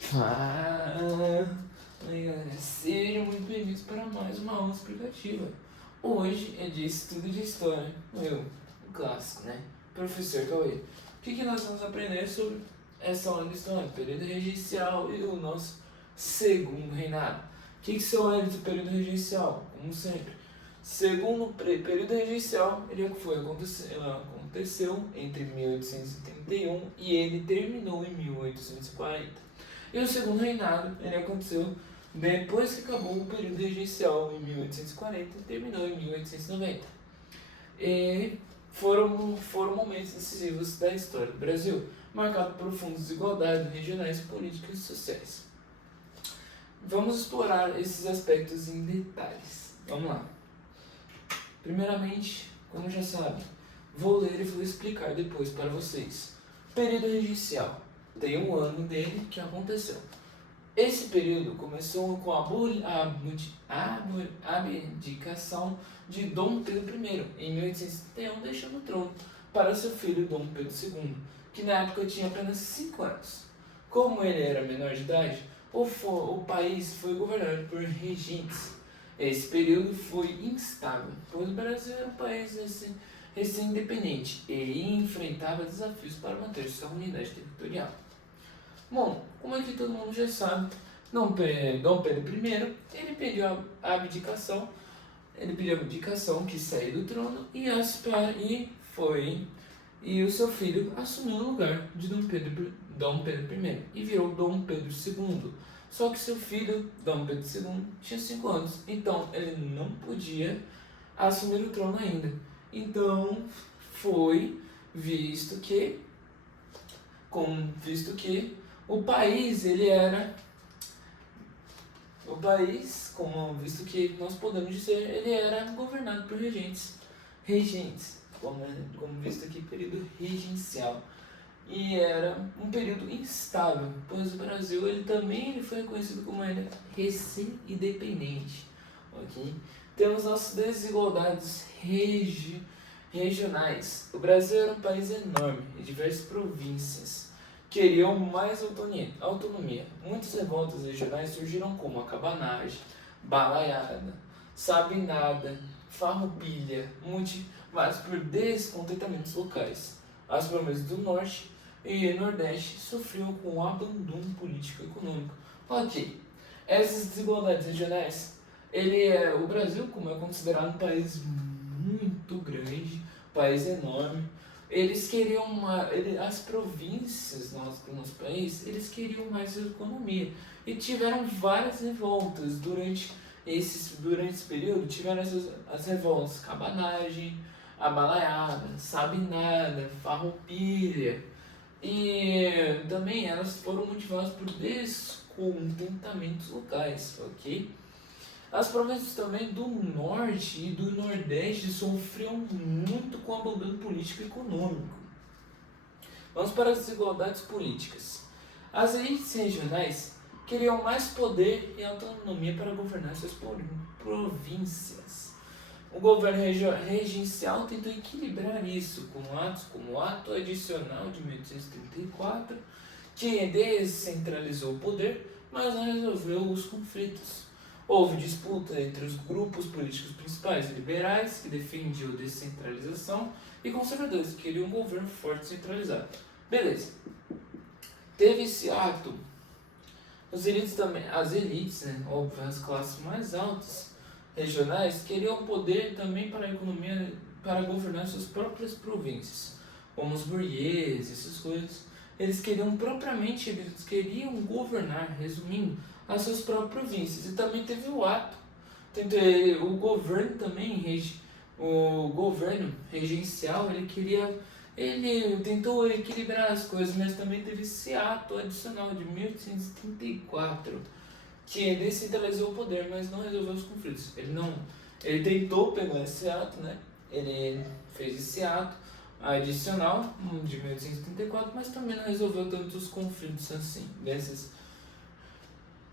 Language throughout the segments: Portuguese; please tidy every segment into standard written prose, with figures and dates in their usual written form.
Oi, galera, sejam muito bem-vindos para mais uma aula explicativa. Hoje é dia de estudo de história. O clássico, né? Professor Cauê. O que nós vamos aprender sobre essa aula de história? Período regencial e o nosso segundo reinado. O que são eles do período regencial? Como sempre. Segundo período regencial, aconteceu entre 1831 e ele terminou em 1840. E o segundo reinado, ele aconteceu depois que acabou o período regencial em 1840 e terminou em 1890. E foram momentos decisivos da história do Brasil, marcado por profundas desigualdades regionais, políticas e sociais. Vamos explorar esses aspectos em detalhes. Vamos lá. Primeiramente, como já sabem, vou ler e vou explicar depois para vocês. Período regencial. Tem um ano dele que aconteceu. Esse período começou com a abdicação de Dom Pedro I, em 1871, deixando o trono para seu filho Dom Pedro II, que na época tinha apenas 5 anos. Como ele era menor de idade, o país foi governado por regentes. Esse período foi instável, pois o Brasil era um país recém-independente e enfrentava desafios para manter sua unidade territorial. Bom, como é que todo mundo já sabe, Dom Pedro I, ele pediu a abdicação, que sair do trono e o seu filho assumiu o lugar de Dom Pedro I e virou Dom Pedro II. Só que seu filho, Dom Pedro II, tinha 5 anos, então ele não podia assumir o trono ainda. Então foi visto que o país, visto que nós podemos dizer, ele era governado por regentes, como visto aqui, período regencial. E era um período instável, pois o Brasil ele foi reconhecido como recém-independente. Okay? Temos nossas desigualdades regionais. O Brasil era um país enorme e diversas províncias queriam mais autonomia. Muitas revoltas regionais surgiram como a cabanagem, balaiada, sabinada, farroupilha, motivadas por descontentamentos locais. As províncias do norte e nordeste sofriam com o abandono político e econômico. Ok, essas desigualdades regionais, o Brasil, como é considerado um país muito grande, país enorme, eles queriam as províncias no nosso país, eles queriam mais economia e tiveram várias revoltas durante esse período. Tiveram as revoltas cabanagem, abalaiada, sabinada, farroupilha, e também elas foram motivadas por descontentamentos locais, ok? As províncias também do norte e do nordeste sofriam muito com o abandono político e econômico. Vamos para as desigualdades políticas. As elites regionais queriam mais poder e autonomia para governar suas províncias. O governo regencial tentou equilibrar isso com atos como o Ato Adicional de 1834, que descentralizou o poder, mas não resolveu os conflitos. Houve disputa entre os grupos políticos principais, liberais, que defendiam descentralização, e conservadores, que queriam um governo forte e centralizado. Beleza. Teve esse ato. As elites, né, óbvio, as classes mais altas regionais, queriam poder também para a economia, para governar suas próprias províncias, como os burgueses, essas coisas. Eles queriam governar, resumindo, as suas próprias províncias. E também teve o ato. O governo regencial, ele tentou equilibrar as coisas, mas também teve esse ato adicional de 1834, que descentralizou o poder, mas não resolveu os conflitos. Ele tentou pegar esse ato, né? Ele fez esse ato adicional de 1834, mas também não resolveu tantos conflitos assim,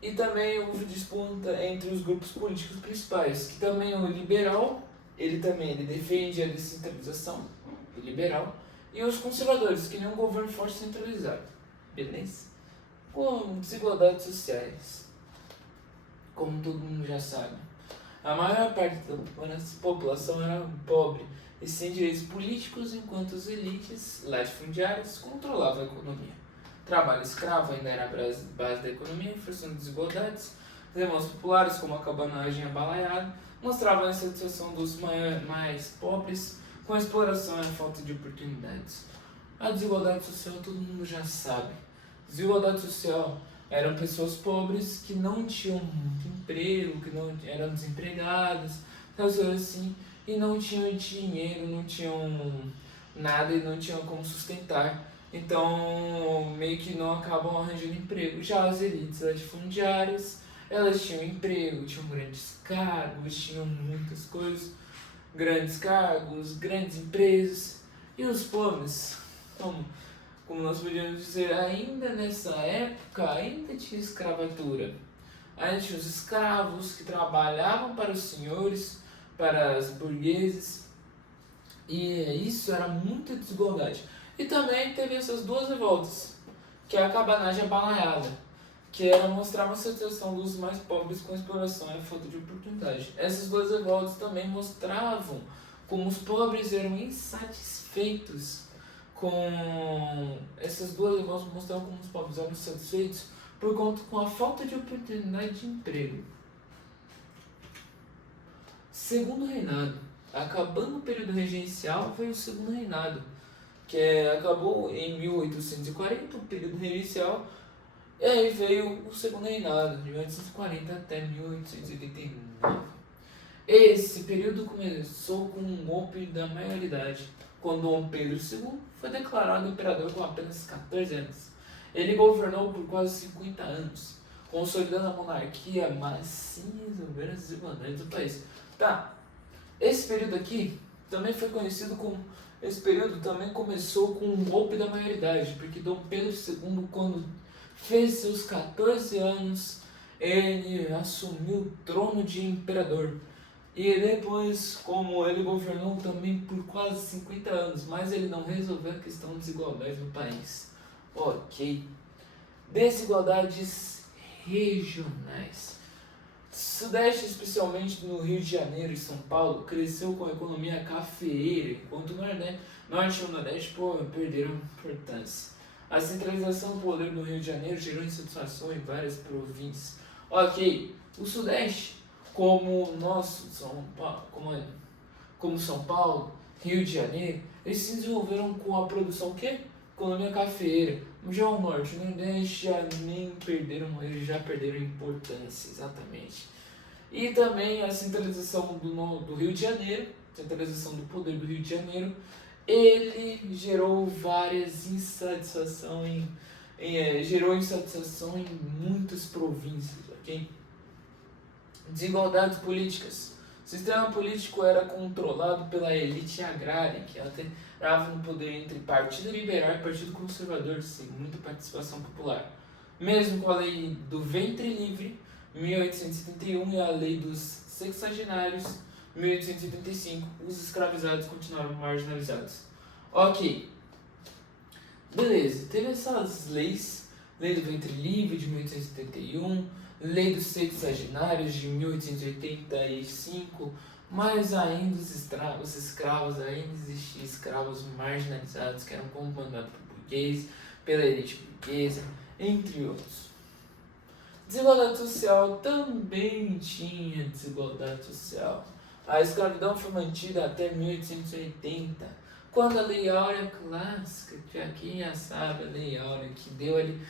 E também houve disputa entre os grupos políticos principais, que também o liberal, ele defende a descentralização, o liberal, e os conservadores, que queriam um governo forte centralizado. Beleza? com desigualdades sociais. Como todo mundo já sabe, a maior parte da população era pobre e sem direitos políticos, enquanto as elites latifundiárias controlavam a economia. Trabalho escravo ainda era a base da economia, forçando desigualdades. Os irmãos populares, como a cabanagem e a balaiada, mostravam a insatisfação dos mais pobres com a exploração e a falta de oportunidades. A desigualdade social todo mundo já sabe. Desigualdade social eram pessoas pobres que não tinham emprego, que não eram desempregadas, coisas assim, e não tinham dinheiro, não tinham nada e não tinham como sustentar. Então, meio que não acabam arranjando emprego. Já as elites latifundiárias, elas tinham emprego, tinham grandes cargos, tinham muitas coisas, grandes cargos, grandes empresas. E os pobres, como nós podíamos dizer, ainda nessa época, ainda tinha escravatura. Ainda tinha os escravos que trabalhavam para os senhores, para os burgueses, e isso era muita desigualdade. E também teve essas duas revoltas, que é a cabanagem e a balaiada, que era mostrar uma situação dos mais pobres com exploração e a falta de oportunidade. Essas duas revoltas também mostravam como os pobres eram insatisfeitos com... Essas duas revoltas mostravam como os pobres eram insatisfeitos por conta com a falta de oportunidade de emprego. Segundo reinado. Acabando o período regencial, veio o segundo reinado, que acabou em 1840, o período regencial, e aí veio o segundo reinado, de 1840 até 1889. Esse período começou com um golpe da maioridade, quando Dom Pedro II foi declarado imperador com apenas 14 anos. Ele governou por quase 50 anos, consolidando a monarquia, mas sim resolvendo as desigualdades do país. Tá, esse período aqui também foi conhecido como... Esse período também começou com um golpe da maioridade, porque Dom Pedro II, quando fez seus 14 anos, ele assumiu o trono de imperador. E depois, como ele governou também por quase 50 anos, mas ele não resolveu a questão das desigualdades no país. Ok. Desigualdades regionais. Sudeste, especialmente no Rio de Janeiro e São Paulo, cresceu com a economia cafeeira, enquanto o Norte e o Nordeste perderam importância. A centralização do poder no Rio de Janeiro gerou insatisfação em várias províncias. Ok, o Sudeste, como São Paulo, Rio de Janeiro, eles se desenvolveram com a produção quê? Economia cafeeira. Já o Norte e o Nordeste eles já perderam importância, exatamente. E também a centralização do Rio de Janeiro, centralização do poder do Rio de Janeiro, ele gerou várias gerou insatisfação em muitas províncias, ok? Desigualdades políticas. O sistema político era controlado pela elite agrária, que alternava no poder entre Partido Liberal e Partido Conservador, sem muita participação popular. Mesmo com a lei do ventre livre, 1871, e a lei dos sexagenários, 1885, os escravizados continuaram marginalizados. Ok. Beleza, teve essas leis, lei do ventre livre de 1871, lei dos sexagenários de 1885, mas ainda os escravos, ainda existiam escravos marginalizados que eram comandados por burguês, pela elite burguesa, entre outros. Desigualdade social, também tinha desigualdade social. A escravidão foi mantida até 1880, quando a Lei Áurea clássica, que aqui já sabe, a Lei Áurea que deu ali,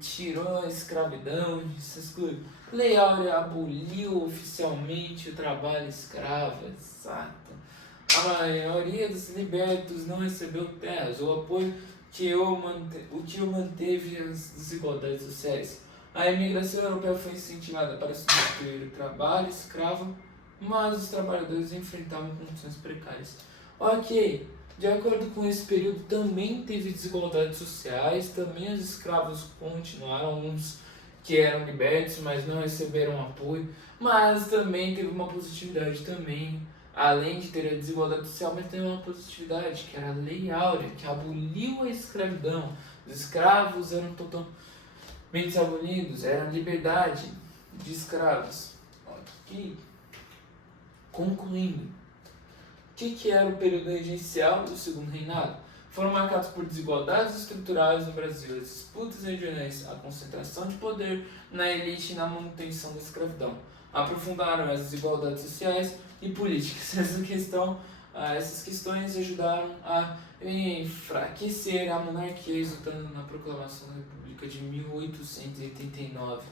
tirou a escravidão, essas coisas. Lei Áurea aboliu oficialmente o trabalho escravo, exato. A maioria dos libertos não recebeu terras, o apoio o que manteve as desigualdades sociais. A imigração europeia foi incentivada para substituir o trabalho escravo, mas os trabalhadores enfrentavam condições precárias. Ok, de acordo com esse período também teve desigualdades sociais, também os escravos continuaram, alguns que eram libertos, mas não receberam apoio, mas também teve uma positividade também, além de ter a desigualdade social, mas teve uma positividade, que era a Lei Áurea, que aboliu a escravidão. Os escravos eram Bem, Estados Unidos era a liberdade de escravos. Ok. Concluindo, o que era o período regencial do segundo reinado? Foram marcados por desigualdades estruturais no Brasil, as disputas regionais, a concentração de poder na elite e na manutenção da escravidão. Aprofundaram as desigualdades sociais e políticas. Essas questões ajudaram a enfraquecer a monarquia, resultando na proclamação da República de 1889.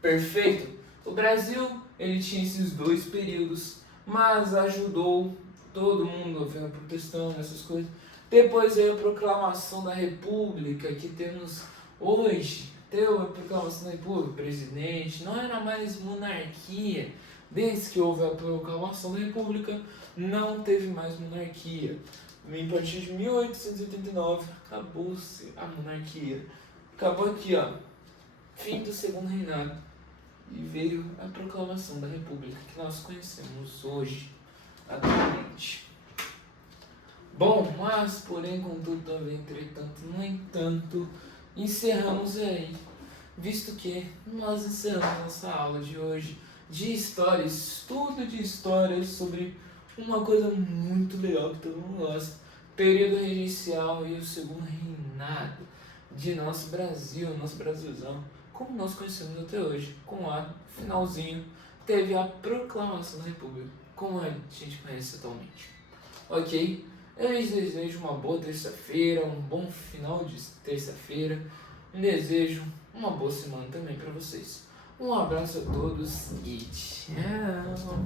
Perfeito? O Brasil ele tinha esses dois períodos, mas ajudou todo mundo vendo protestando, essas coisas. Depois veio a proclamação da República que temos hoje. Teve a proclamação da República, o presidente, não era mais monarquia. Desde que houve a proclamação da República, não teve mais monarquia. A partir de 1889, acabou-se a monarquia. Acabou aqui, ó. Fim do segundo reinado. E veio a proclamação da República que nós conhecemos hoje, atualmente. Bom, mas porém, contudo, também, entretanto, no entanto, encerramos aí, visto que nós encerramos nossa aula de hoje de história, estudo de história sobre uma coisa muito legal que todo mundo gosta, período regencial e o segundo reinado de nosso Brasil, nosso Brasilzão, como nós conhecemos até hoje, com a finalzinho, teve a proclamação da República, como a gente conhece atualmente. Ok? Eu lhes desejo uma boa terça-feira, um bom final de terça-feira, desejo uma boa semana também para vocês. Um abraço a todos e tchau!